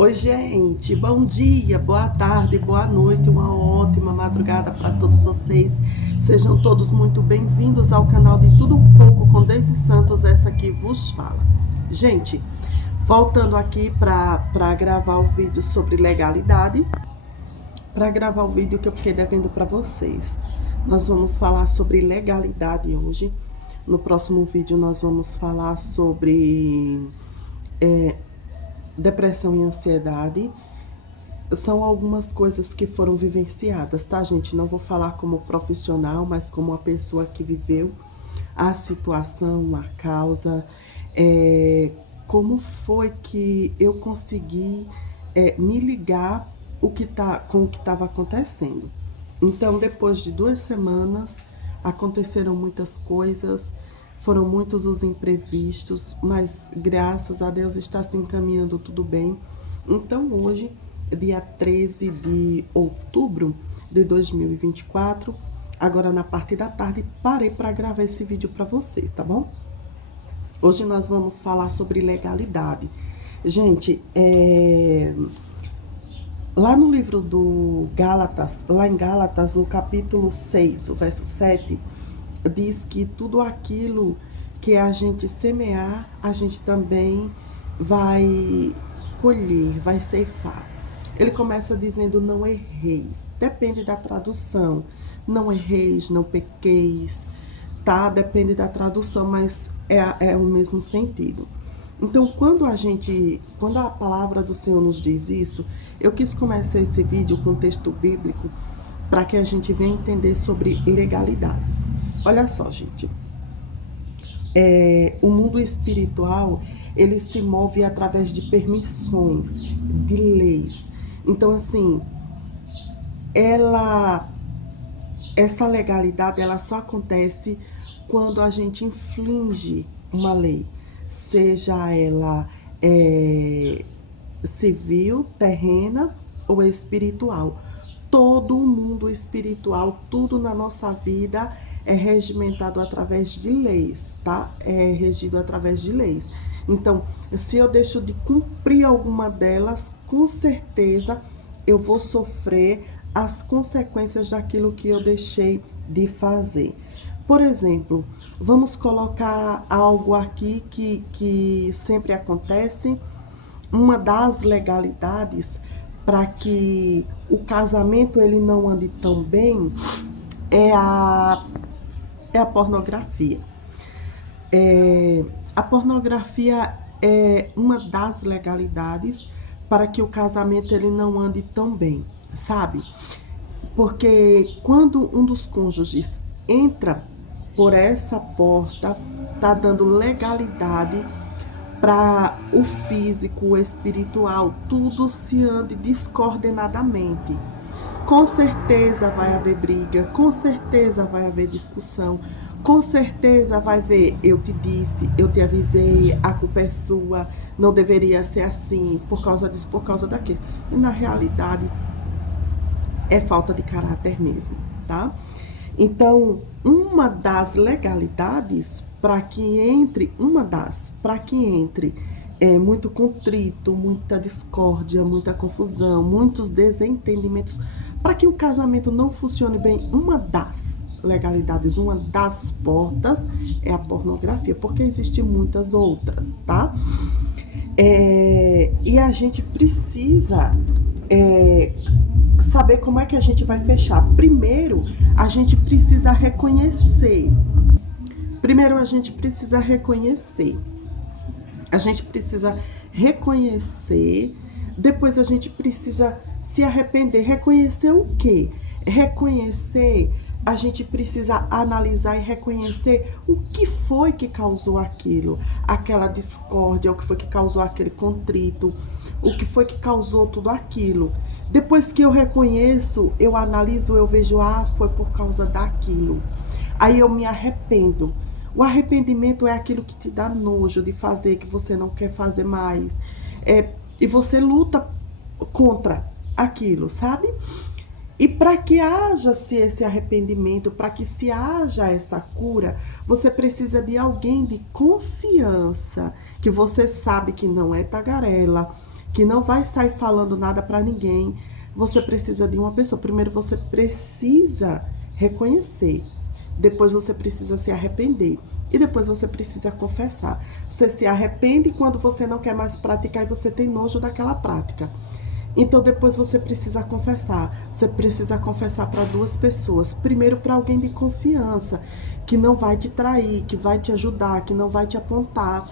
Oi, gente, bom dia, boa tarde, boa noite, uma ótima madrugada para todos vocês. Sejam todos muito bem-vindos ao canal de Tudo Um Pouco com Deise Santos, essa que vos fala. Gente, voltando aqui para gravar o vídeo sobre legalidade, para gravar o vídeo que eu fiquei devendo para vocês. Nós vamos falar sobre legalidade hoje. No próximo vídeo nós vamos falar sobre depressão e ansiedade. São algumas coisas que foram vivenciadas, tá, gente? Não vou falar como profissional, mas como uma pessoa que viveu a situação, a causa, como foi que eu consegui me ligar com o que estava acontecendo. Então, depois de 2 semanas, aconteceram muitas coisas, foram muitos os imprevistos, mas graças a Deus está se encaminhando tudo bem. Então, hoje, dia 13 de outubro de 2024, agora na parte da tarde, parei para gravar esse vídeo para vocês, tá bom? Hoje nós vamos falar sobre legalidade. Gente, lá no livro do Gálatas, lá em Gálatas, no capítulo 6, o verso 7, diz que tudo aquilo que a gente semear, a gente também vai colher, vai ceifar. Ele começa dizendo: não erreis. Depende da tradução. Não erreis, não pequeis, tá? Depende da tradução, mas é o mesmo sentido. Então, quando a palavra do Senhor nos diz isso, eu quis começar esse vídeo com um texto bíblico para que a gente venha entender sobre legalidade. Olha só, gente. O mundo espiritual, ele se move através de permissões, de leis. Então, assim, essa legalidade, ela só acontece quando a gente infringe uma lei, seja ela civil, terrena ou espiritual. Todo o mundo espiritual, tudo na nossa vida é regimentado através de leis, tá? É regido através de leis. Então, se eu deixo de cumprir alguma delas, com certeza eu vou sofrer as consequências daquilo que eu deixei de fazer. Por exemplo, vamos colocar algo aqui que sempre acontece. Uma das legalidades para que o casamento ele não ande tão bem é a pornografia. A pornografia é uma das legalidades para que o casamento ele não ande tão bem, sabe? Porque quando um dos cônjuges entra por essa porta, tá dando legalidade para o físico, o espiritual, tudo se ande descoordenadamente. Com certeza vai haver briga, com certeza vai haver discussão, com certeza vai haver: eu te disse, eu te avisei, a culpa é sua, não deveria ser assim, por causa disso, por causa daquilo. E na realidade é falta de caráter mesmo, tá? Então, uma das legalidades para que entre, muito contrito, muita discórdia, muita confusão, muitos desentendimentos, para que o casamento não funcione bem, uma das legalidades, uma das portas é a pornografia, porque existem muitas outras, tá? E a gente precisa saber como é que a gente vai fechar. Primeiro, a gente precisa reconhecer. Depois a gente precisa se arrepender. Reconhecer o quê? A gente precisa analisar e reconhecer o que foi que causou aquilo, aquela discórdia, o que foi que causou aquele contrito, o que foi que causou tudo aquilo. Depois que eu reconheço, eu analiso, eu vejo: foi por causa daquilo. Aí eu me arrependo. O arrependimento é aquilo que te dá nojo de fazer, que você não quer fazer mais. E você luta contra aquilo, sabe? E para que haja-se esse arrependimento, para que se haja essa cura, você precisa de alguém de confiança, que você sabe que não é tagarela, que não vai sair falando nada para ninguém. Você precisa de uma pessoa. Primeiro você precisa reconhecer, depois você precisa se arrepender e depois você precisa confessar. Você se arrepende quando você não quer mais praticar e você tem nojo daquela prática. Então depois você precisa confessar. Você precisa confessar para duas pessoas. Primeiro para alguém de confiança, que não vai te trair, que vai te ajudar, que não vai te apontar.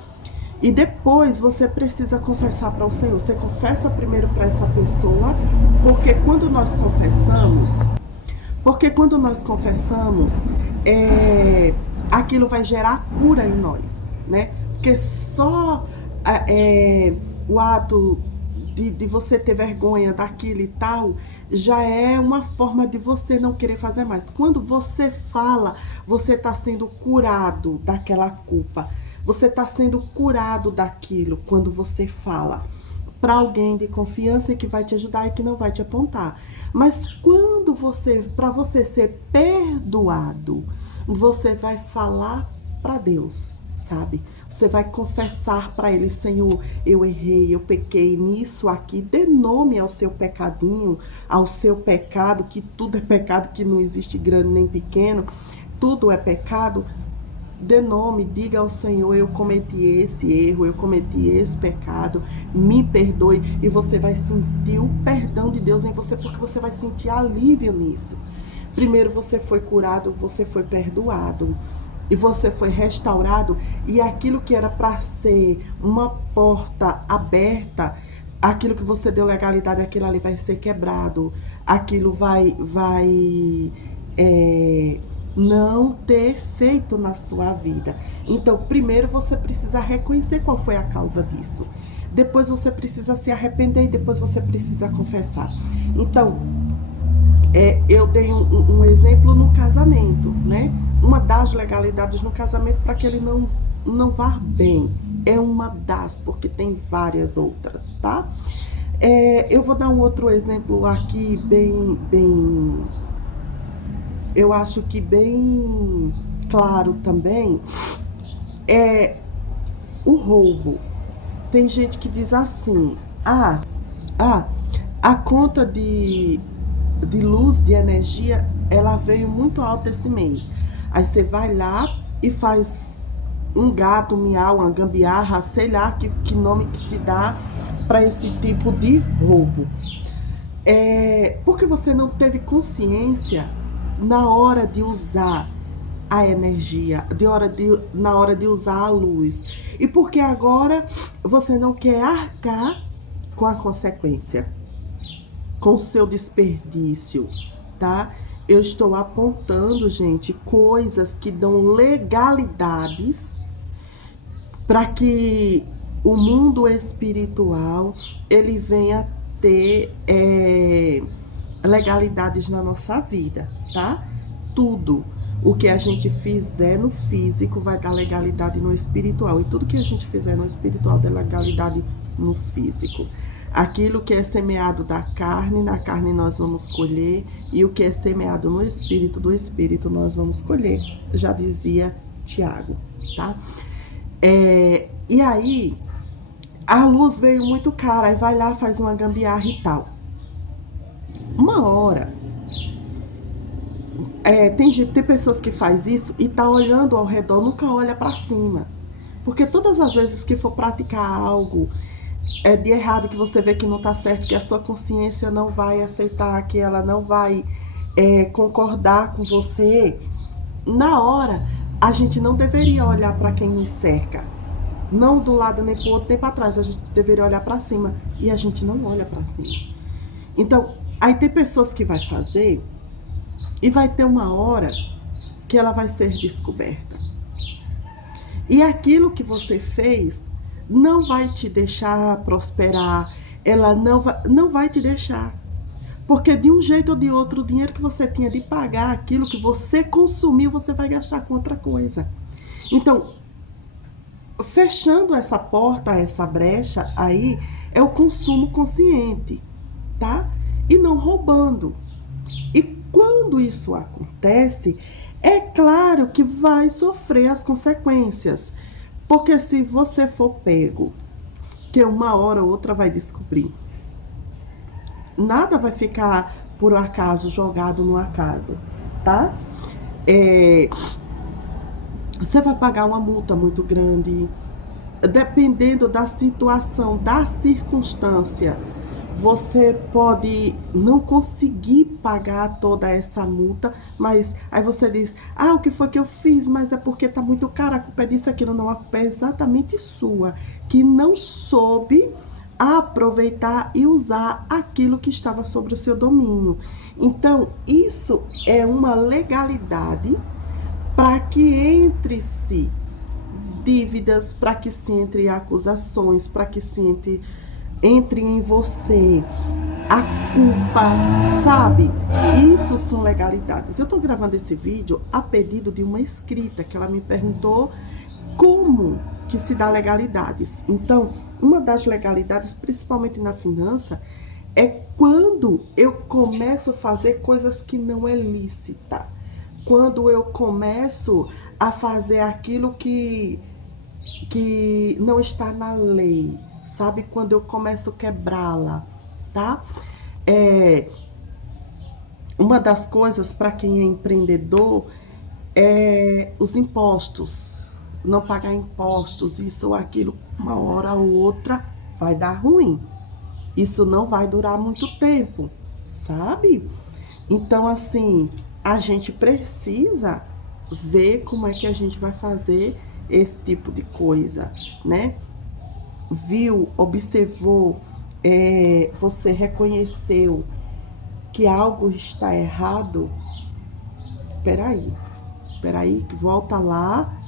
E depois você precisa confessar para o Senhor. Você confessa primeiro para essa pessoa, porque quando nós confessamos, aquilo vai gerar cura em nós, né? Porque só o ato de você ter vergonha daquilo e tal, já é uma forma de você não querer fazer mais. Quando você fala, você está sendo curado daquela culpa. Você está sendo curado daquilo quando você fala para alguém de confiança e que vai te ajudar e que não vai te apontar. Mas para você ser perdoado, você vai falar para Deus, sabe? Você vai confessar para Ele: Senhor, eu errei, eu pequei nisso aqui. Dê nome ao seu pecadinho, ao seu pecado, que tudo é pecado, que não existe grande nem pequeno, tudo é pecado. Dê nome, diga ao Senhor: eu cometi esse erro, eu cometi esse pecado, me perdoe. E você vai sentir o perdão de Deus em você, porque você vai sentir alívio nisso. Primeiro você foi curado, você foi perdoado e você foi restaurado, e aquilo que era para ser uma porta aberta, aquilo que você deu legalidade, aquilo ali vai ser quebrado, aquilo vai não ter efeito na sua vida. Então, primeiro você precisa reconhecer qual foi a causa disso. Depois você precisa se arrepender e depois você precisa confessar. Então, eu dei um exemplo no casamento, né? Uma das legalidades no casamento para que ele não vá bem. É uma das, porque tem várias outras, tá? Eu vou dar um outro exemplo aqui bem, eu acho que bem claro também, é o roubo. Tem gente que diz assim: a conta de luz, de energia, ela veio muito alta esse mês. Aí você vai lá e faz um gato, miau, uma gambiarra, sei lá que nome que se dá para esse tipo de roubo. Porque você não teve consciência na hora de usar a energia, na hora de usar a luz. E porque agora você não quer arcar com a consequência, com o seu desperdício, tá? Eu estou apontando, gente, coisas que dão legalidades para que o mundo espiritual ele venha ter legalidades na nossa vida, tá? Tudo o que a gente fizer no físico vai dar legalidade no espiritual, e tudo que a gente fizer no espiritual dá legalidade no físico. Aquilo que é semeado da carne, na carne nós vamos colher, e o que é semeado no espírito, do espírito nós vamos colher, já dizia Tiago, tá? E aí, a luz veio muito cara, aí vai lá, faz uma gambiarra e tal. Uma hora, tem pessoas que faz isso e tá olhando ao redor, nunca olha para cima. Porque todas as vezes que for praticar algo de errado, que você vê que não tá certo, que a sua consciência não vai aceitar, que ela não vai concordar com você, na hora, a gente não deveria olhar para quem nos cerca. Não do lado nem pro outro, nem para trás. A gente deveria olhar para cima. E a gente não olha para cima. Então, aí tem pessoas que vai fazer e vai ter uma hora que ela vai ser descoberta. E aquilo que você fez não vai te deixar prosperar. Ela não vai te deixar. Porque de um jeito ou de outro, o dinheiro que você tinha de pagar aquilo que você consumiu, você vai gastar com outra coisa. Então, fechando essa porta, essa brecha aí, é o consumo consciente, tá? E não roubando. E quando isso acontece, é claro que vai sofrer as consequências. Porque se você for pego que uma hora ou outra vai descobrir. Nada vai ficar por acaso jogado no acaso, tá? Você vai pagar uma multa muito grande, dependendo da situação, da circunstância. Você pode não conseguir pagar toda essa multa, mas aí você diz, ah, o que foi que eu fiz? Mas é porque tá muito caro, a culpa é disso, aquilo. Não, a culpa é exatamente sua, que não soube aproveitar e usar aquilo que estava sobre o seu domínio. Então, isso é uma legalidade para que entre-se dívidas, para que se entre acusações, para que se entre em você a culpa, sabe? Isso são legalidades. Eu tô gravando esse vídeo a pedido de uma inscrita, que ela me perguntou como que se dá legalidades. Então, uma das legalidades, principalmente na finança, é quando eu começo a fazer coisas que não é lícita. Quando eu começo a fazer aquilo que não está na lei, sabe? Quando eu começo a quebrá-la, tá? Uma das coisas para quem é empreendedor é os impostos. Não pagar impostos, isso ou aquilo, uma hora ou outra vai dar ruim. Isso não vai durar muito tempo, sabe? Então, assim, a gente precisa ver como é que a gente vai fazer esse tipo de coisa, né? Viu, observou, você reconheceu que algo está errado, peraí, volta lá,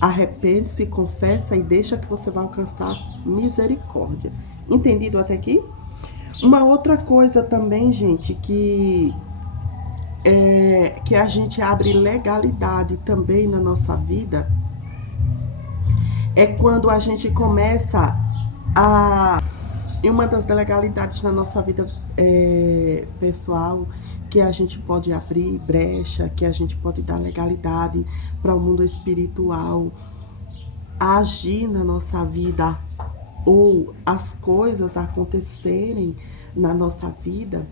arrepende-se, confessa e deixa que você vai alcançar misericórdia. Entendido até aqui? Uma outra coisa também, gente, que a gente abre legalidade também na nossa vida, é quando a gente começa a... E uma das legalidades na nossa vida pessoal, que a gente pode abrir brecha, que a gente pode dar legalidade para o mundo espiritual agir na nossa vida, ou as coisas acontecerem na nossa vida,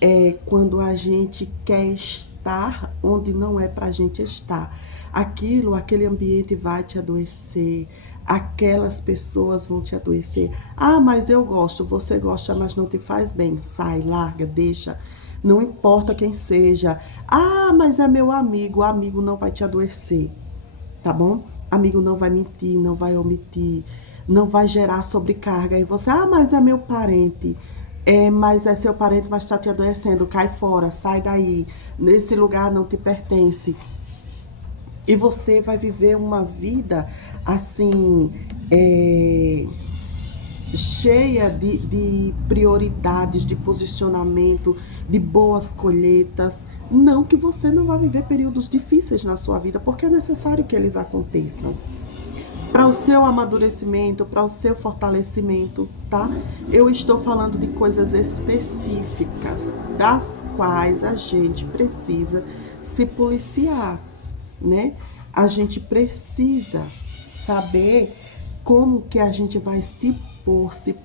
é quando a gente quer estar onde não é para a gente estar. Aquele ambiente vai te adoecer, aquelas pessoas vão te adoecer. Ah, mas eu gosto, você gosta, mas não te faz bem. Sai, larga, deixa, não importa quem seja. Ah, mas é meu amigo, o amigo não vai te adoecer, tá bom? Amigo não vai mentir, não vai omitir, não vai gerar sobrecarga. E você, ah, mas é meu parente. Mas é seu parente, mas está te adoecendo. Cai fora, sai daí. Nesse lugar não te pertence. E você vai viver uma vida assim, cheia de prioridades, de posicionamento, de boas colheitas. Não que você não vai viver períodos difíceis na sua vida, porque é necessário que eles aconteçam. Para o seu amadurecimento, para o seu fortalecimento, tá? Eu estou falando de coisas específicas, das quais a gente precisa se policiar, né? A gente precisa saber como que a gente vai se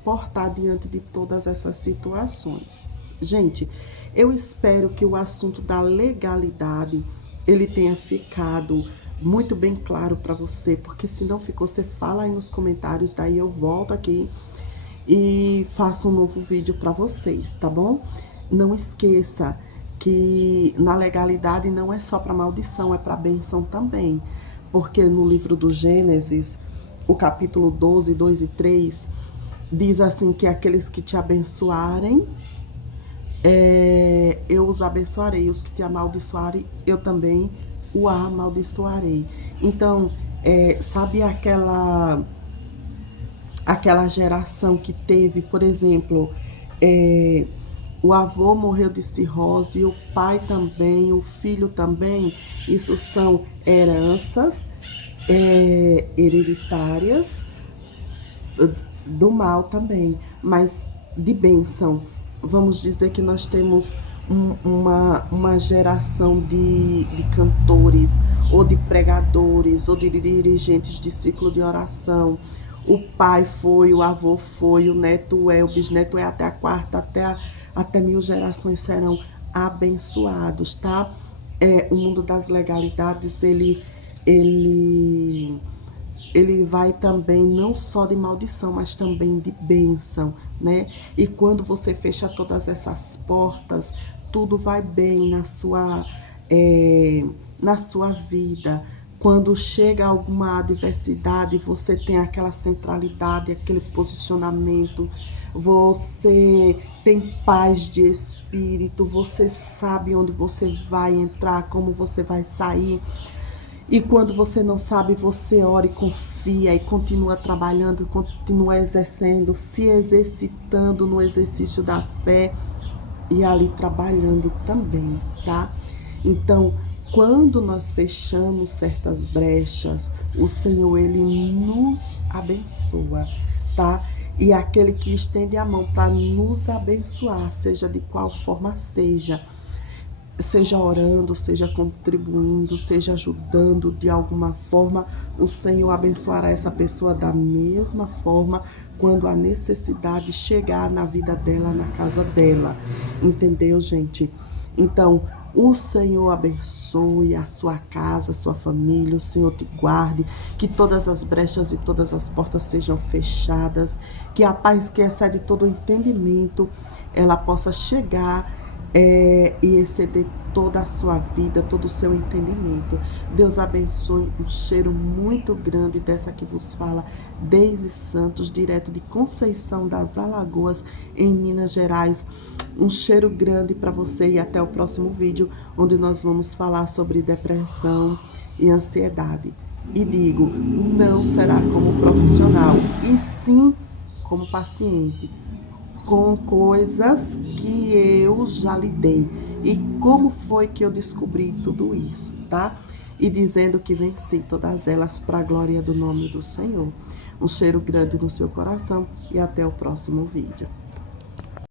portar diante de todas essas situações. Gente, eu espero que o assunto da legalidade, ele tenha ficado muito bem claro para você, porque se não ficou, você fala aí nos comentários, daí eu volto aqui e faço um novo vídeo para vocês, tá bom? Não esqueça que na legalidade não é só para maldição, é para bênção também, porque no livro do Gênesis, o capítulo 12, 2 e 3, diz assim que aqueles que te abençoarem, eu os abençoarei, os que te amaldiçoarem, eu também o amaldiçoarei. Então, sabe aquela geração que teve, por exemplo, o avô morreu de cirrose, o pai também, o filho também. Isso são heranças hereditárias do mal também, mas de bênção. Vamos dizer que nós temos uma geração de cantores, ou de pregadores, ou de dirigentes de ciclo de oração, o pai foi, o avô foi, o neto é, o bisneto é, até a quarta, até 1000 gerações serão abençoados, tá? O mundo das legalidades, ele ele vai também não só de maldição, mas também de bênção, né? E quando você fecha todas essas portas, tudo vai bem na sua vida. Quando chega alguma adversidade, você tem aquela centralidade, aquele posicionamento, você tem paz de espírito, você sabe onde você vai entrar, como você vai sair. E quando você não sabe, você ora e confia e continua trabalhando, continua exercendo, se exercitando no exercício da fé e ali trabalhando também, tá? Então, quando nós fechamos certas brechas, o Senhor, ele nos abençoa, tá? E aquele que estende a mão para nos abençoar, seja de qual forma seja orando, seja contribuindo, seja ajudando de alguma forma, o Senhor abençoará essa pessoa da mesma forma quando a necessidade chegar na vida dela, na casa dela. Entendeu, gente? Então, o Senhor abençoe a sua casa, a sua família, o Senhor te guarde, que todas as brechas e todas as portas sejam fechadas, que a paz que excede todo o entendimento, ela possa chegar e exceder toda a sua vida, todo o seu entendimento. Deus abençoe. Um cheiro muito grande dessa que vos fala, Deise Santos, direto de Conceição das Alagoas, em Minas Gerais. Um cheiro grande para você e até o próximo vídeo, onde nós vamos falar sobre depressão e ansiedade. E digo, não será como profissional, e sim como paciente, com coisas que eu já lidei e como foi que eu descobri tudo isso, tá? E dizendo que venci todas elas para a glória do nome do Senhor. Um cheiro grande no seu coração e até o próximo vídeo.